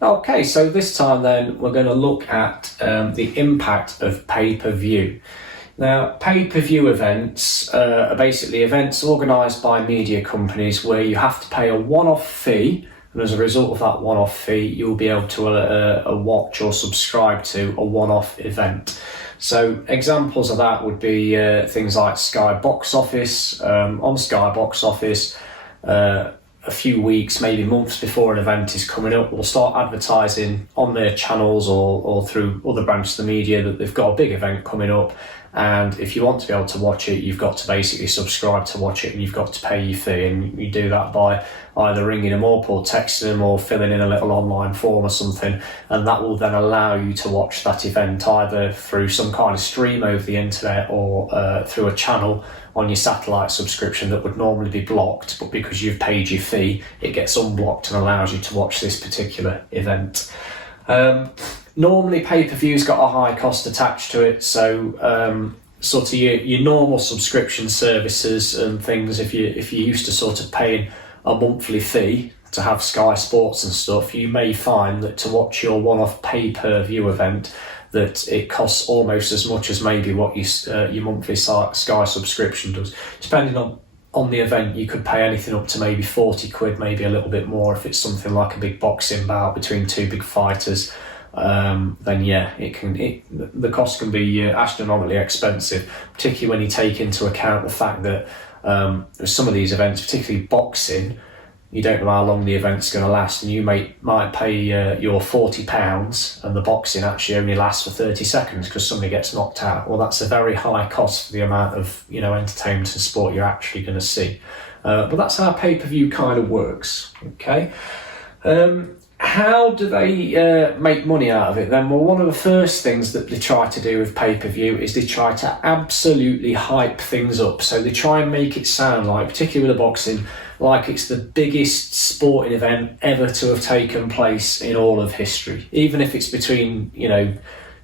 Okay, so this time then we're going to look at the impact of pay-per-view. Now, pay-per-view events are basically events organised by media companies where you have to pay a one-off fee, and as a result of that one-off fee, you'll be able to watch or subscribe to a one-off event. So examples of that would be things like Sky Box Office. On Sky Box Office, a few weeks, maybe months before an event is coming up, we'll start advertising on their channels or through other branches of the media that they've got a big event coming up, and if you want to be able to watch it, you've got to basically subscribe to watch it, and you've got to pay your fee, and you do that by either ringing them up or texting them or filling in a little online form or something, and that will then allow you to watch that event either through some kind of stream over the internet or through a channel on your satellite subscription that would normally be blocked, but because you've paid your fee, it gets unblocked and allows you to watch this particular event. Normally pay-per-view's got a high cost attached to it, so sort of your normal subscription services and things, if you're used to sort of paying a monthly fee to have Sky Sports and stuff, you may find that to watch your one-off pay-per-view event that it costs almost as much as maybe what your monthly Sky subscription does. Depending on the event, you could pay anything up to maybe 40 quid, maybe a little bit more if it's something like a big boxing bout between two big fighters. Then yeah, the cost can be astronomically expensive, particularly when you take into account the fact that some of these events, particularly boxing, you don't know how long the event's going to last, and you might pay your £40 and the boxing actually only lasts for 30 seconds because somebody gets knocked out. Well, that's a very high cost for the amount of entertainment and sport you're actually going to see. But that's how pay-per-view kind of works. Okay. How do they make money out of it then? Well, one of the first things that they try to do with pay-per-view is they try to absolutely hype things up. So they try and make it sound like, particularly with the boxing, like it's the biggest sporting event ever to have taken place in all of history. Even if it's between,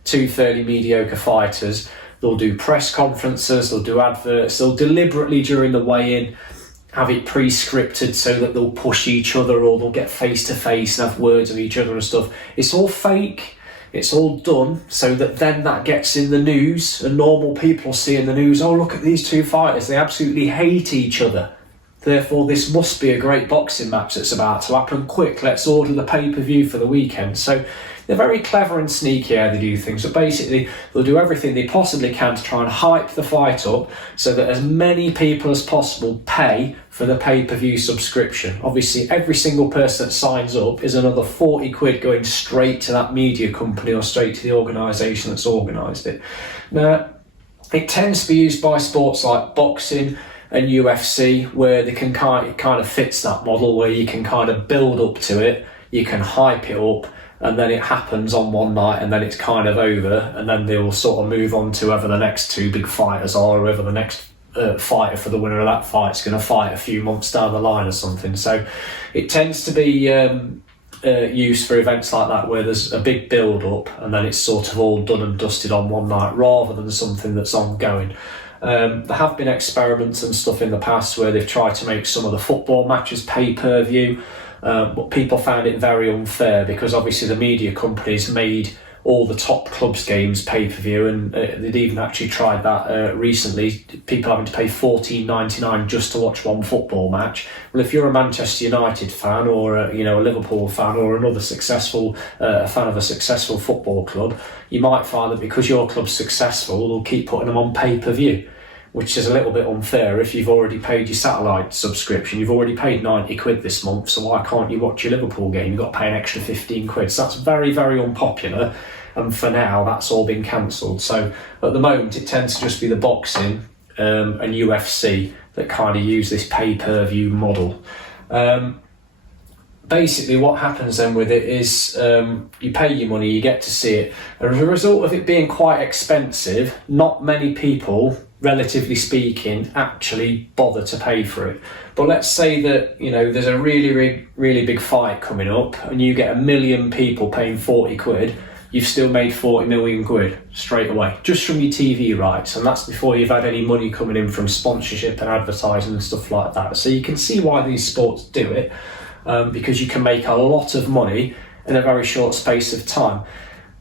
two fairly mediocre fighters, they'll do press conferences, they'll do adverts, they'll deliberately during the weigh-in have it pre-scripted so that they'll push each other or they'll get face-to-face and have words of each other and stuff. It's all fake. It's all done so that then that gets in the news and normal people see in the news, oh, look at these two fighters, they absolutely hate each other. Therefore, this must be a great boxing match that's about to happen. Quick, let's order the pay-per-view for the weekend. So they're very clever and sneaky how they do things. But basically, they'll do everything they possibly can to try and hype the fight up so that as many people as possible pay for the pay-per-view subscription. Obviously, every single person that signs up is another 40 quid going straight to that media company or straight to the organisation that's organised it. Now, it tends to be used by sports like boxing and UFC, where they can it kind of fits that model where you can kind of build up to it, you can hype it up, and then it happens on one night and then it's kind of over, and then they'll sort of move on to whoever the next two big fighters are, or whoever the next fighter for the winner of that fight is going to fight a few months down the line or something. So it tends to be used for events like that where there's a big build up and then it's sort of all done and dusted on one night rather than something that's ongoing. There have been experiments and stuff in the past where they've tried to make some of the football matches pay-per-view, but people found it very unfair because obviously the media companies made all the top clubs games pay-per-view, and they'd even actually tried that recently, people having to pay $14.99 just to watch one football match. Well, if you're a Manchester United fan or a Liverpool fan or another successful fan of a successful football club, you might find that because your club's successful, they'll keep putting them on pay-per-view, which is a little bit unfair. If you've already paid your satellite subscription, you've already paid 90 quid this month, so why can't you watch your Liverpool game? You've got to pay an extra 15 quid. So that's very, very unpopular, and for now, that's all been cancelled. So at the moment, it tends to just be the boxing and UFC that kind of use this pay-per-view model. Basically, what happens then with it is you pay your money, you get to see it. And as a result of it being quite expensive, not many people, relatively speaking, actually bother to pay for it. But let's say that there's a really, really big fight coming up and you get 1 million people paying 40 quid, you've still made 40 million quid straight away, just from your TV rights. And that's before you've had any money coming in from sponsorship and advertising and stuff like that. So you can see why these sports do it, because you can make a lot of money in a very short space of time.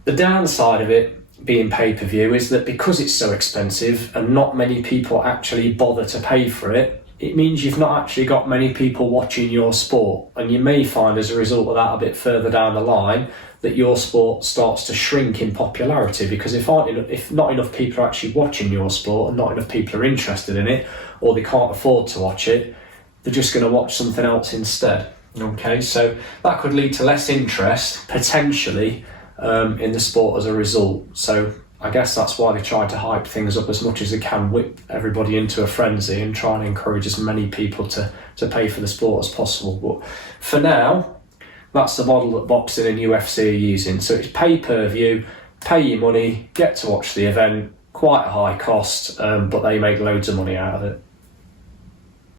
The downside of it being pay-per-view is that because it's so expensive and not many people actually bother to pay for it, it means you've not actually got many people watching your sport, and you may find as a result of that a bit further down the line that your sport starts to shrink in popularity, because if not enough people are actually watching your sport and not enough people are interested in it, or they can't afford to watch it, they're just going to watch something else instead. Okay, so that could lead to less interest potentially in the sport as a result. So I guess that's why they try to hype things up as much as they can, whip everybody into a frenzy and try and encourage as many people to pay for the sport as possible. But for now, that's the model that boxing and UFC are using. So it's pay-per-view, pay your money, get to watch the event, quite a high cost, but they make loads of money out of it.